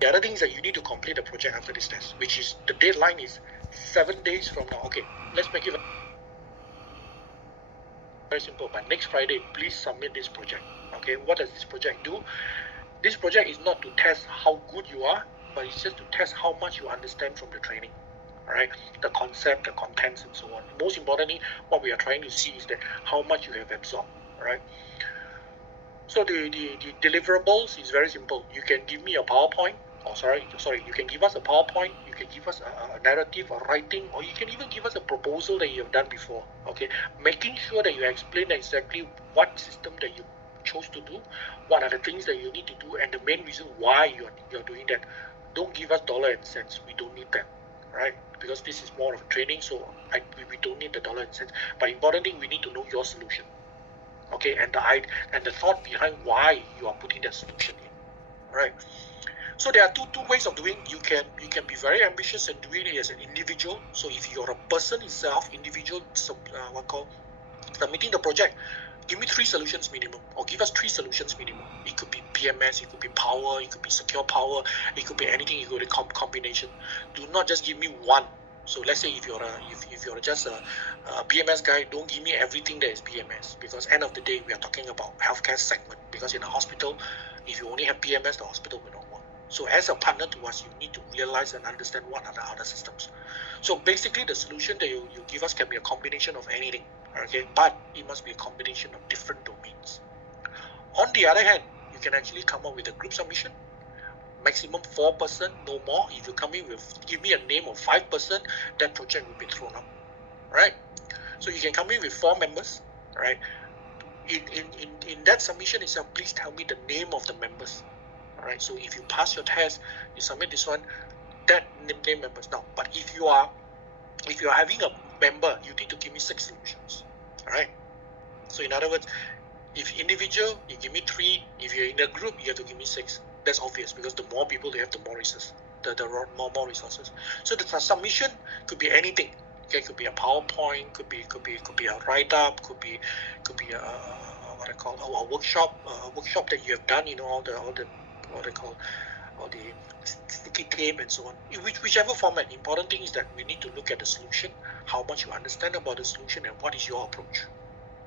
The other thing is that you need to complete the project after this test, which is the deadline is 7 days from now. Okay, let's make it very simple. By next Friday, please submit this project. Okay, what does this project do? This project is not to test how good you are, but it's just to test how much you understand from the training. Alright, the concept, the contents, and so on. Most importantly, what we are trying to see is that how much you have absorbed. Alright. So the deliverables is very simple. You can give me a PowerPoint, you can give us a PowerPoint, you can give us a narrative, a writing, or you can even give us a proposal that you have done before. Okay, making sure that you explain exactly what system that you chose to do, what are the things that you need to do, and the main reason why you're doing that. Don't give us dollar and cents. We don't need that, right? Because this is more of a training, so we don't need the dollar and cents. But importantly, we need to know your solution. Okay, and the thought behind why you are putting that solution in. Right. So there are two ways of doing. You can be very ambitious and do it as an individual. So if you're a person itself, individual, submitting the project, give me 3 solutions minimum, or give us 3 solutions minimum. It could be BMS, it could be power, it could be secure power, it could be anything. You could be combination. Do not just give me one. So let's say if you're just a BMS guy, don't give me everything that is BMS, because end of the day we are talking about healthcare segment. Because in a hospital, if you only have BMS, the hospital will not work. So as a partner to us, you need to realize and understand what are the other systems. So basically, the solution that you give us can be a combination of anything. Okay, but it must be a combination of different domains. On the other hand, you can actually come up with a group submission, maximum 4 person, no more. If you come in with, give me a name of 5 person, that project will be thrown up, right? So you can come in with 4 members, right? In that submission itself, please tell me the name of the members, all right? So if you pass your test, you submit this one, that name members. Now, but if you are having a member, you need to give me 6 solutions, all right? So in other words, if individual, you give me 3. If you're in a group, you have to give me 6. That's obvious, because the more people they have, the more resources. The more resources. So the submission could be anything. Okay, could be a PowerPoint, could be a write-up, could be a what I call a workshop that you have done. All the what I call all the sticky tape and so on. Whichever format. Important thing is that we need to look at the solution, how much you understand about the solution, and what is your approach.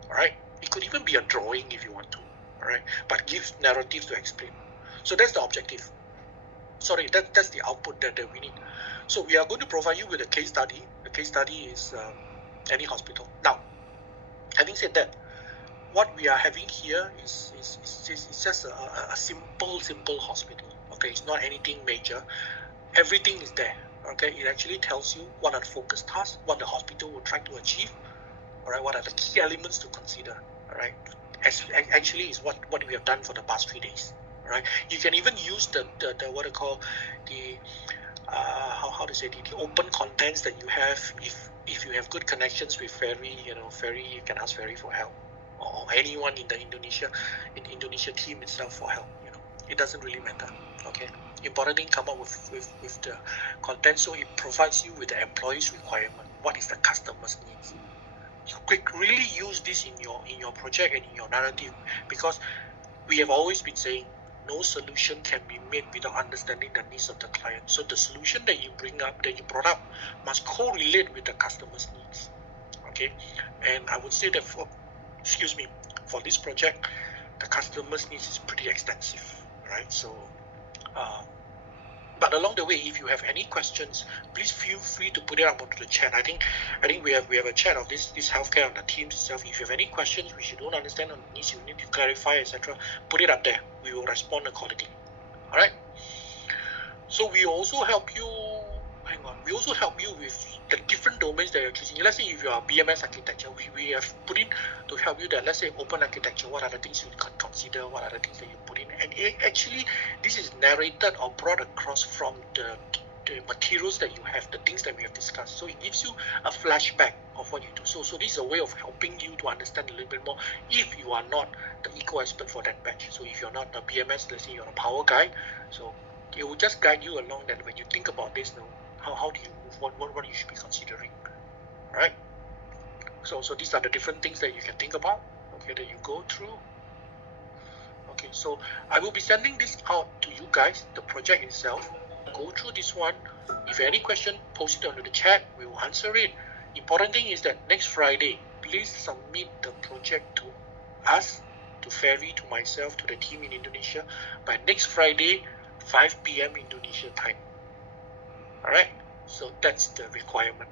All right. It could even be a drawing if you want to, all right, but gives narratives to explain. So that's the objective. Sorry, that's the output that we need. So we are going to provide you with a case study. The case study is any hospital. Now, having said that, what we are having here is just a simple hospital. Okay, it's not anything major. Everything is there. Okay, it actually tells you what are the focus tasks, what the hospital will try to achieve. All right, what are the key elements to consider? All right, actually is what we have done for the past 3 days. All right, you can even use the what I call the how to say the open contents that you have. If you have good connections with Ferry, Ferry, you can ask Ferry for help, or anyone in the Indonesia team itself for help. It doesn't really matter. Okay, important thing, come up with the content, so it provides you with the employee's requirement. What is the customer's needs? You really use this in your project and in your narrative, because we have always been saying no solution can be made without understanding the needs of the client. So the solution that you brought up must correlate with the customer's needs. Okay, and I would say that for this project, the customer's needs is pretty extensive, right? So but along the way, if you have any questions, please feel free to put it up onto the chat. I think we have a chat of this healthcare on the Teams itself. If you have any questions which you don't understand, or needs you need to clarify, etc., put it up there. We will respond accordingly. All right. So we also help you. We also help you with the different domains that you're choosing. Let's say if you are BMS architecture, we have put in to help you that, let's say, open architecture, what are the things you can consider, what are the things that you put in. And actually, this is narrated or brought across from the materials that you have, the things that we have discussed. So it gives you a flashback of what you do. So this is a way of helping you to understand a little bit more if you are not the eco expert for that batch. So if you're not a BMS, let's say you're a power guy, so it will just guide you along that when you think about this, how do you move, what you should be considering. All right. So these are the different things that you can think about. Okay, that you go through. Okay, Okay, so I will be sending this out to you guys, the project itself. Go through this one. If any question, post it onto the chat. We will answer it. Important thing is that next Friday, please submit the project to us, to Ferry, to myself, to the team in Indonesia by next Friday, 5 p.m. Indonesia time. Alright, so that's the requirement.